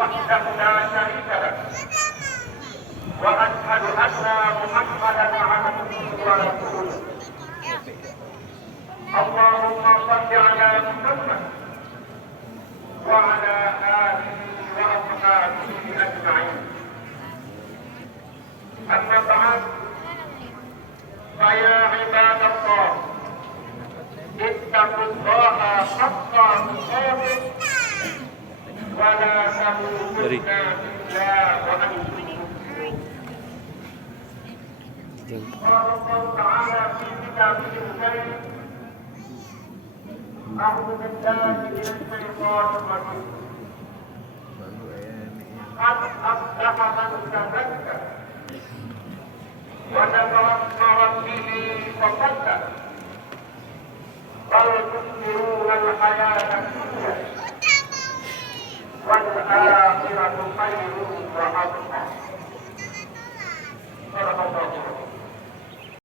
وحده لا شريك له واشهد ان محمدا عبده ورسوله اللهم صل على محمد وعلى اله واصحابه اجمعين اما بعد فيا عباد الله اتقوا الله حق تقاته ولا تموتن الا وانتم مسلمون قال الله تعالى في كتابه الكريم اعوذ بالله من الشيطان الرجيم قد افلح من تزكى وذكر اسم ربه فصدق بل تؤثرون الحياة الدنيا والآخرة خير وأبقى صدق الله